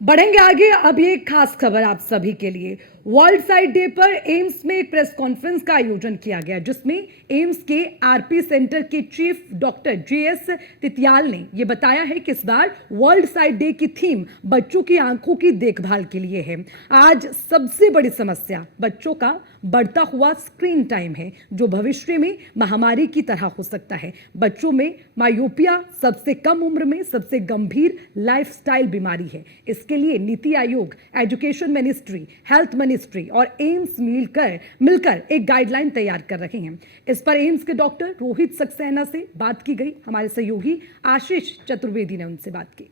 बढ़ेंगे आगे। अब ये एक खास खबर आप सभी के लिए। वर्ल्ड साइट डे पर एम्स में एक प्रेस कॉन्फ्रेंस का आयोजन किया गया, जिसमें एम्स के आरपी सेंटर के चीफ डॉक्टर जेएस तितियाल ने यह बताया है कि इस बार वर्ल्ड साइट डे की थीम बच्चों की आंखों की देखभाल के लिए है। आज सबसे बड़ी समस्या बच्चों का बढ़ता हुआ स्क्रीन टाइम है, जो भविष्य में महामारी की तरह हो सकता है। बच्चों में मायोपिया सबसे कम उम्र में सबसे गंभीर लाइफस्टाइल बीमारी है। इसके लिए NITI Aayog, education ministry, health ministry और एम्स मिलकर एक गाइडलाइन तैयार कर रहे हैं। इस पर एम्स के डॉक्टर रोहित सक्सेना से बात की गई। हमारे सहयोगी आशीष चतुर्वेदी ने उनसे बात की।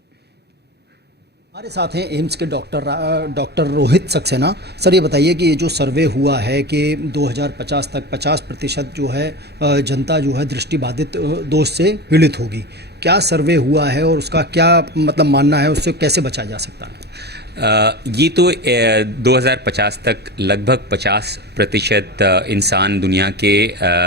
हमारे साथ हैं एम्स के डॉक्टर रोहित सक्सेना। सर, ये बताइए कि ये जो सर्वे हुआ है कि 2050 तक 50% जो है जनता जो है दृष्टिबाधित दोष से पीड़ित होगी, क्या सर्वे हुआ है और उसका क्या मतलब मानना है, उससे कैसे बचा जा सकता है? ये तो 2050 तक लगभग 50% इंसान दुनिया के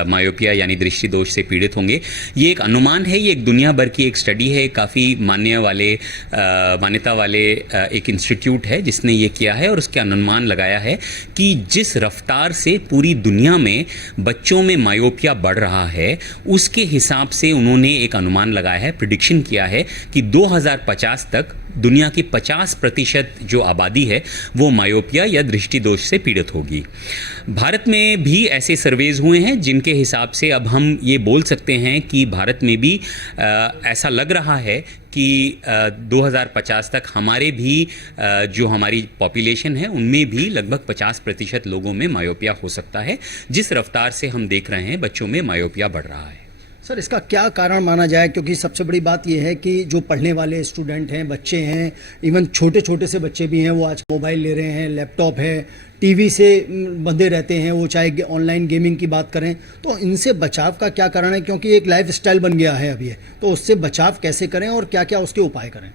मायोपिया यानी दृष्टि दोष से पीड़ित होंगे। ये एक अनुमान है, ये एक दुनिया भर की एक स्टडी है, काफ़ी मान्यता वाले एक इंस्टीट्यूट है जिसने ये किया है और उसके अनुमान लगाया है कि जिस रफ्तार से पूरी दुनिया में बच्चों में मायोपिया बढ़ रहा है, उसके हिसाब से उन्होंने एक अनुमान लगाया है, प्रिडिक्शन किया है कि 2050 तक दुनिया की 50% जो आबादी है वो मायोपिया या दृष्टि दोष से पीड़ित होगी। भारत में भी ऐसे सर्वेज हुए हैं जिनके हिसाब से अब हम ये बोल सकते हैं कि भारत में भी ऐसा लग रहा है कि 2050 तक हमारे भी जो हमारी पॉपुलेशन है उनमें भी लगभग 50% लोगों में मायोपिया हो सकता है, जिस रफ्तार से हम देख रहे हैं बच्चों में मायोपिया बढ़ रहा है। सर, इसका क्या कारण माना जाए? क्योंकि सबसे बड़ी बात यह है कि जो पढ़ने वाले स्टूडेंट हैं, बच्चे हैं, इवन छोटे छोटे से बच्चे भी हैं, वो आज मोबाइल ले रहे हैं, लैपटॉप है, टीवी से बंधे रहते हैं, वो चाहे ऑनलाइन गेमिंग की बात करें, तो इनसे बचाव का क्या कारण है? क्योंकि एक लाइफस्टाइल बन गया है अब ये, तो उससे बचाव कैसे करें और क्या क्या उसके उपाय करें?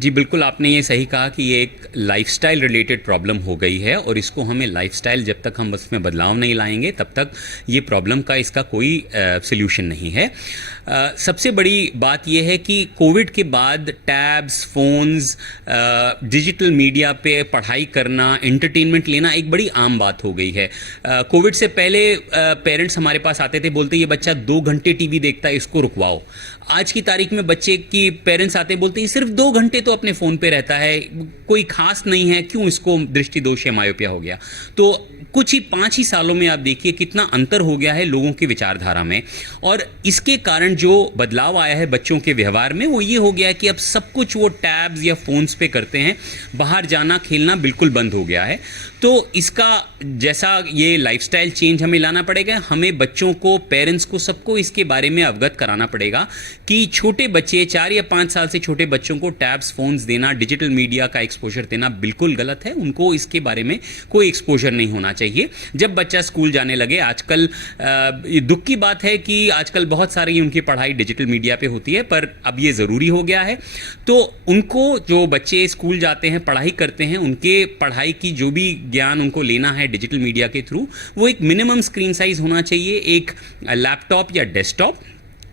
जी बिल्कुल, आपने ये सही कहा कि ये एक लाइफस्टाइल रिलेटेड प्रॉब्लम हो गई है और इसको हमें लाइफस्टाइल, जब तक हम उसमें बदलाव नहीं लाएंगे तब तक ये प्रॉब्लम का इसका कोई सल्यूशन नहीं है। सबसे बड़ी बात यह है कि कोविड के बाद टैब्स, फ़ोन्स, डिजिटल मीडिया पे पढ़ाई करना, एंटरटेनमेंट लेना एक बड़ी आम बात हो गई है। कोविड से पहले पेरेंट्स हमारे पास आते थे, बोलते ये बच्चा 2 घंटे टीवी देखता है, इसको रुकवाओ। आज की तारीख में बच्चे की पेरेंट्स आते बोलते हैं सिर्फ 2 घंटे तो अपने फ़ोन पे रहता है, कोई खास नहीं है, क्यों इसको दृष्टि दोष या मायोपिया हो गया। तो कुछ ही 5 ही सालों में आप देखिए कितना अंतर हो गया है लोगों की विचारधारा में। और इसके कारण जो बदलाव आया है बच्चों के व्यवहार में वो ये हो गया है कि अब सब कुछ वो टैब्स या फ़ोन्स पे करते हैं, बाहर जाना खेलना बिल्कुल बंद हो गया है। तो इसका जैसा ये लाइफस्टाइल चेंज हमें लाना पड़ेगा, हमें बच्चों को, पेरेंट्स को, सबको इसके बारे में अवगत कराना पड़ेगा कि छोटे बच्चे, 4 या 5 साल से छोटे बच्चों को टैब्स, फ़ोन्स देना, डिजिटल मीडिया का एक्सपोजर देना बिल्कुल गलत है। उनको इसके बारे में कोई एक्सपोजर नहीं होना चाहिए। जब बच्चा स्कूल जाने लगे, आजकल दुख की बात है कि आजकल बहुत सारी उनकी पढ़ाई डिजिटल मीडिया पे होती है, पर अब ये ज़रूरी हो गया है। तो उनको, जो बच्चे स्कूल जाते हैं, पढ़ाई करते हैं, उनके पढ़ाई की जो भी ज्ञान उनको लेना है डिजिटल मीडिया के थ्रू, वो एक मिनिमम स्क्रीन साइज होना चाहिए, एक लैपटॉप या डेस्कटॉप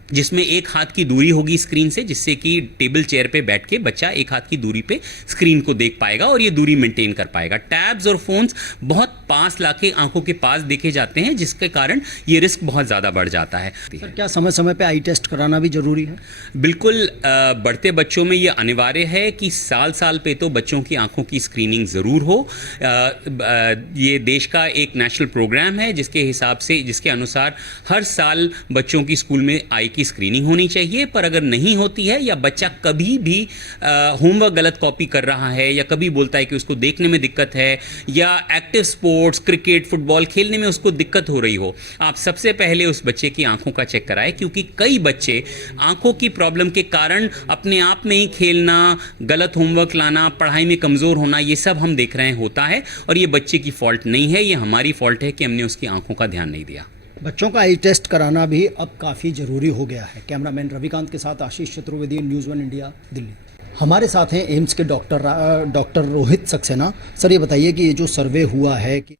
जिसमें एक हाथ की दूरी होगी स्क्रीन से, जिससे कि टेबल चेयर पे बैठ के बच्चा एक हाथ की दूरी पे स्क्रीन को देख पाएगा और ये दूरी मेंटेन कर पाएगा। टैब्स और फोन्स बहुत पास लाके आंखों के पास देखे जाते हैं, जिसके कारण ये रिस्क बहुत ज़्यादा बढ़ जाता है। सर, क्या समय समय पे आई टेस्ट कराना भी जरूरी है? बिल्कुल, बढ़ते बच्चों में ये अनिवार्य है कि साल पे तो बच्चों की आंखों की स्क्रीनिंग ज़रूर हो। ये देश का एक नेशनल प्रोग्राम है जिसके अनुसार हर साल बच्चों की स्कूल में आई की स्क्रीनिंग होनी चाहिए। पर अगर नहीं होती है या बच्चा कभी भी होमवर्क गलत कॉपी कर रहा है या कभी बोलता है कि उसको देखने में दिक्कत है या एक्टिव स्पोर्ट्स, क्रिकेट, फुटबॉल खेलने में उसको दिक्कत हो रही हो, आप सबसे पहले उस बच्चे की आंखों का चेक कराएं, क्योंकि कई बच्चे आंखों की प्रॉब्लम के कारण अपने आप में ही खेलना, गलत होमवर्क लाना, पढ़ाई में कमज़ोर होना, ये सब हम देख रहे हैं होता है। और ये बच्चे की फॉल्ट नहीं है, ये हमारी फॉल्ट है कि हमने उसकी आंखों का ध्यान नहीं दिया। बच्चों का आई टेस्ट कराना भी अब काफ़ी ज़रूरी हो गया है। कैमरामैन रविकांत के साथ आशीष चतुर्वेदी, न्यूज़ 1 इंडिया, दिल्ली। हमारे साथ हैं एम्स के डॉक्टर रोहित सक्सेना। सर, ये बताइए कि ये जो सर्वे हुआ है कि